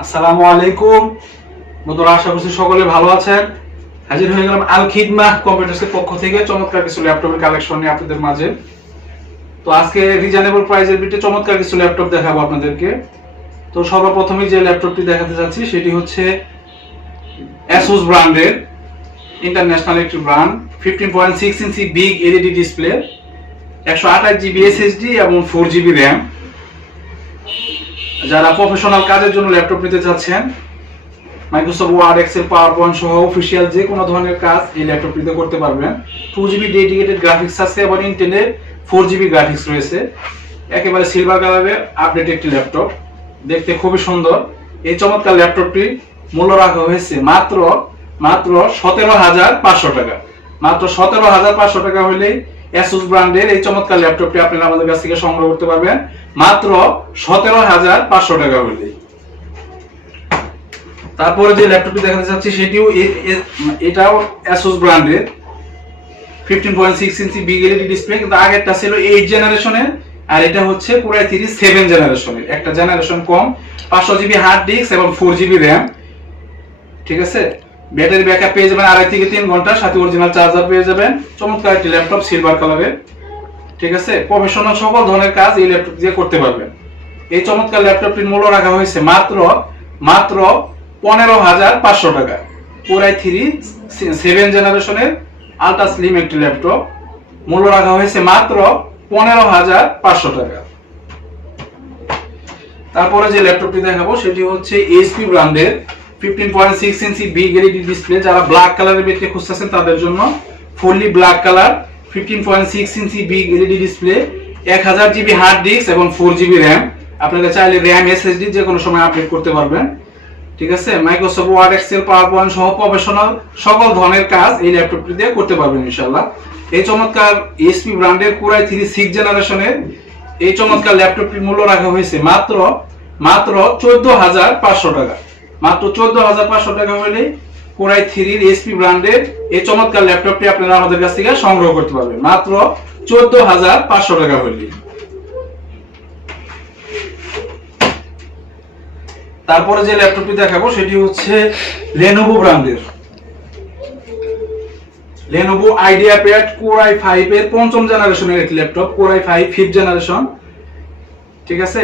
আসসালামু আলাইকুম বন্ধুরা, আশা করছি সকলে ভালো আছেন। হাজির হয়ে গেলাম আল খিদমাহ কম্পিউটার্সের পক্ষ থেকে চমৎকার কিছু ল্যাপটপের কালেকশন নিয়ে আপনাদের মাঝে। তো আজকে রিজনেবল প্রাইসের ভিতরে চমৎকার কিছু ল্যাপটপ দেখাবো আপনাদেরকে। তো সর্বপ্রথমে যে ল্যাপটপটি দেখাতে যাচ্ছি সেটি হচ্ছে Asus ব্র্যান্ডের ইন্টারন্যাশনাল একটি brand 15.6 inch big LED display, 128 GB SSD এবং 4 জিবি র্যাম। যারা প্রফেশনাল কাজের জন্য ল্যাপটপ নিতে চাচ্ছেন, Microsoft Word, Excel, power point সহ অফিসিয়াল যে কোনো ধরনের কাজ এই ল্যাপটপটিতে করতে পারবেন। 2 জিবি ডেডিকেটেড গ্রাফিক্স আছে এবং ইন্টেলের 4 জিবি গ্রাফিক্স রয়েছে। একেবারে সিলভার কালারের আপডেট একটি ল্যাপটপ, দেখতে খুবই সুন্দর। এই চমৎকার ল্যাপটপটি মূল্য রাখা হয়েছে মাত্র 17,500 টাকা। মাত্র 17,500 টাকা হলেই Asus ব্র্যান্ডের এই চমৎকার ল্যাপটপটি আপনারা আমাদের কাছ থেকে সংগ্রহ করতে পারবেন মাত্র 17,500 টাকা হলেই। তারপরে যে ল্যাপটপটি দেখাতে চাচ্ছি সেটিও এটাও Asus ব্র্যান্ডের 15.6 ইঞ্চি বিগ এলইডি ডিসপ্লে, কিন্তু আগেরটা ছিল 8 জেনারেশনের আর এটা হচ্ছে Core i3 7 জেনারেশনের, একটা জেনারেশন কম। 500 জিবি হার্ড ডিস্ক এবং 4 জিবি র্যাম। ঠিক আছে, ব্যাটারি ব্যাকআপ পেয়ে যাবেন 2.5 থেকে 3 ঘন্টা, সাথে অরিজিনাল চার্জার পেয়ে যাবেন। চমৎকার একটি ল্যাপটপ, সিলভার কালারের। ঠিক আছে, প্রফেশনাল সকল ধরনের কাজ এই ল্যাপটপ দিয়ে করতে পারবেন। এই চমৎকার ল্যাপটপটির মূল্য রাখা হয়েছে মাত্র 15,500 টাকা। Core i3 7 জেনারেশনের আলট্রা স্লিম একটি ল্যাপটপ, মূল্য রাখা হয়েছে মাত্র 15,500 টাকা। তারপরে যে ল্যাপটপটি দেখাবো সেটি হচ্ছে HP ব্র্যান্ডের 15.6 ইঞ্চি বিগ এলইডি ডিসপ্লে। যারা ব্ল্যাক কালারের ভিতরে খুঁজতেছেন তাদের জন্য fully black colour 15.6 inch big LED display, 1000 GB hard disk এবং 4 জিবি র্যাম। আপনারা চাইলে র্যাম এসএসডি যে কোনো সময় আপডেট করতে পারবেন। ঠিক আছে, Microsoft Word, Excel, power point সহ প্রফেশনাল সকল ধরনের কাজ এই ল্যাপটপটি দিয়ে করতে পারবেন ইনশাআল্লাহ। এই চমৎকার HP ব্র্যান্ডের Core i3 6 জেনারেশনের এই চমৎকার ল্যাপটপটির মূল্য রাখা হয়েছে মাত্র 14,500 টাকা। মাত্র 14,500 টাকা হলে Core i3 HP ব্র্যান্ডের এই চমৎকার ল্যাপটপটি আপনারা আমাদের কাছ থেকে সংগ্রহ করতে পারবেন মাত্র 14,500 টাকা হলে। তারপরে যে ল্যাপটপটি দেখাবো সেটি হচ্ছে Lenovo ব্র্যান্ডের Lenovo IdeaPad Core i5 এর 5ম জেনারেশনের একটি laptop, Core i5 5th generation. ঠিক আছে,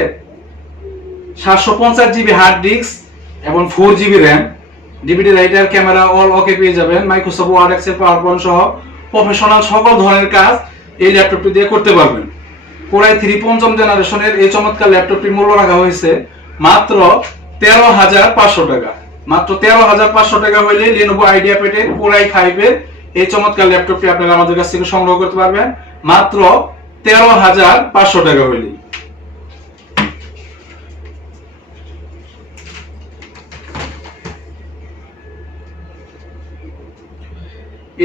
750 জিবি হার্ড ডিস্ক এবং 4 GB RAM, DVD writer, camera all okay পেয়ে যাবেন। Microsoft Word, Excel, power point সহ প্রফেশনাল সকল ধরনের কাজ এই ল্যাপটপটি দিয়ে করতে পারবেন। Core i3 5ম জেনারেশনের এই চমৎকার ল্যাপটপটির মূল্য রাখা হয়েছে মাত্র 13,500 টাকা। মাত্র 13,500 টাকা হলে Lenovo IdeaPad এর Core i5 এর এই চমৎকার ল্যাপটপটি আপনারা আমাদের কাছ থেকে সংগ্রহ করতে পারবেন মাত্র 13,500 টাকা হলে।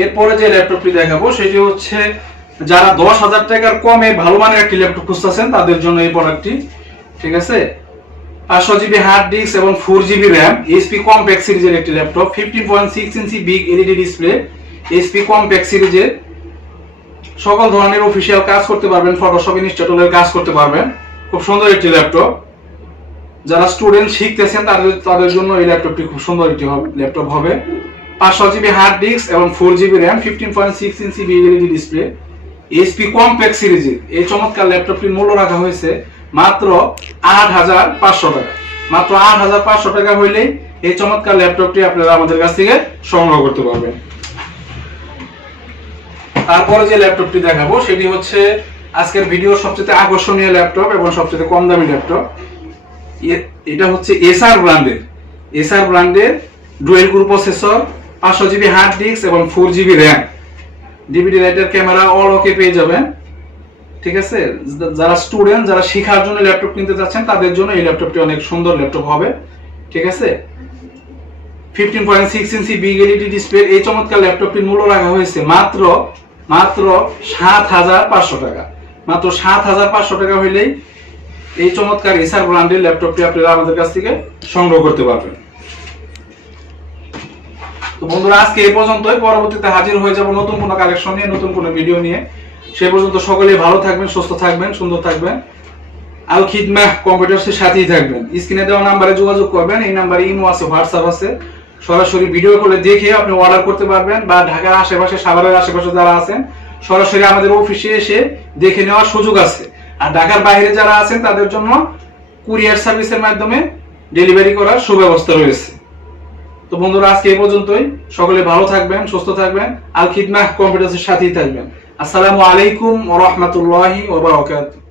এরপরে যে ল্যাপটপটি দেখাবো সেটি হচ্ছে যারা 10,000 টাকার কমে ভালো মানের একটি ল্যাপটপ খুঁজতেছেন তাদের জন্য এই প্রোডাক্টটি। ঠিক আছে, 500 জিবি হার্ড ডিস্ক এবং 4 জিবি র্যাম, HP কম্প্যাক্ট সিরিজের একটি laptop, 15.6 inch big LED display, HP compact সিরিজের সকল ধরনের অফিসিয়াল কাজ করতে পারবেন, ফটোশপ, ইনস্টলের কাজ করতে পারবেন। খুব সুন্দর একটি ল্যাপটপ। যারা স্টুডেন্ট শিখতেছেন তাদের জন্য এই ল্যাপটপটি খুব সুন্দর একটি ল্যাপটপ হবে। 500 জিবি হার্ড ডিস্ক এবং 4 GB RAM, 15.6 inch big LED display, HP compact সিরিজের এই চমৎকার ল্যাপটপটির মূল্য রাখা হয়েছে মাত্র 8,500 টাকা। মাত্র 8,500 টাকা হইলেই এই চমৎকার ল্যাপটপটি আপনারা আমাদের কাছ থেকে সংগ্রহ করতে পারবেন। তারপরে যে ল্যাপটপটি দেখাবো সেটি হচ্ছে আজকের ভিডিওর সবচেয়ে আকর্ষণীয় ল্যাপটপ এবং সবচেয়ে কম দামি ল্যাপটপ। এটা হচ্ছে এসার ব্র্যান্ডের dual core processor, 500 GB hard disk এবং 4 GB RAM, DVD writer, camera all okay পেয়ে যাবেন। ঠিক আছে, যারা স্টুডেন্ট, যারা শেখার জন্য ল্যাপটপ কিনতে চাচ্ছেন তাদের জন্য এই ল্যাপটপটি অনেক সুন্দর ল্যাপটপ হবে। ঠিক আছে, 15.6 ইঞ্চি বিগ এলইডি ডিসপ্লে এই চমৎকার ল্যাপটপটির মূল্য রাখা হয়েছে মাত্র 7,500 টাকা। মাত্র 7,500 টাকা হইলেই এই চমৎকার এসার ব্র্যান্ডের ল্যাপটপটি আপনারা আমাদের কাছ থেকে সংগ্রহ করতে পারবেন। তো বন্ধুরা, আজকে এই পর্যন্তই। পরবর্তীতে হাজির হয়ে যাব নতুন কোনো কালেকশন নিয়ে, নতুন কোনো ভিডিও নিয়ে। সে পর্যন্ত সকলেই ভালো থাকবেন, সুস্থ থাকবেন, সুন্দর থাকবেন। আল খিদমাহ কম্পিউটার্সের সাথেই থাকবেন। স্ক্রিনে দেওয়া নাম্বারে যোগাযোগ করবেন, এই নাম্বারে ইমো আছে, হোয়াটসঅ্যাপ আছে, সরাসরি ভিডিও কলে দেখে আপনি অর্ডার করতে পারবেন, বা ঢাকার আশেপাশে সাভারের আশেপাশে যারা আছেন সরাসরি আমাদের অফিসে এসে দেখে নেওয়ার সুযোগ আছে। আর ঢাকার বাইরে যারা আছেন তাদের জন্য কুরিয়ার সার্ভিসের মাধ্যমে ডেলিভারি করার সুব্যবস্থা রয়েছে। তো বন্ধুরা আজকে এই পর্যন্তই। সকলে ভালো থাকবেন, সুস্থ থাকবেন, আল খিদমাহ কম্পিউটার্সের সাথেই থাকবেন। আসসালামু আলাইকুম ওয়া রাহমাতুল্লাহি ওয়া বারাকাতুহু।